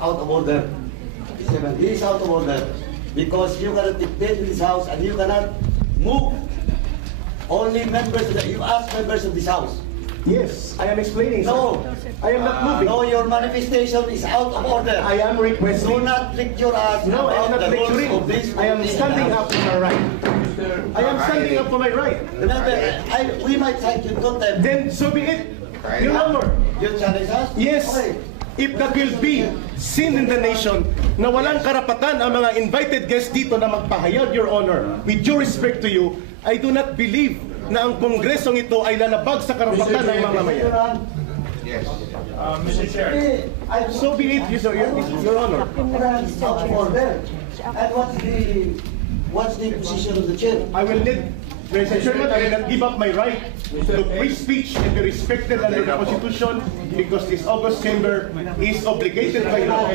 Out of order. He is out of order because you cannot dictate in this house and you cannot move. Only members of you ask members of this house. Yes, I am explaining, sir. No, I am not moving. no, your manifestation is out of order. I am Do requesting. not lecture us No, I am about not the rules lecturing. of this. I am standing up for my right. I am standing up for my right. Remember, we might cite you contempt. Then so be it. Your Honor. You challenge us? Yes, Okay. if that will be seen in the nation na walang karapatan ang mga invited guests dito na magpahayag, Your Honor, with due respect to you, I do not believe na ang kongresong ito ay lalabag sa karapatan ng mga mamayan. Yes. Mr. Chair. So be it, Your Honor. Out of order. And what's the position of the chair? I will let, Mr. Chairman, I will not give up my right to free speech and be respected under the Constitution because this August Chamber is obligated by law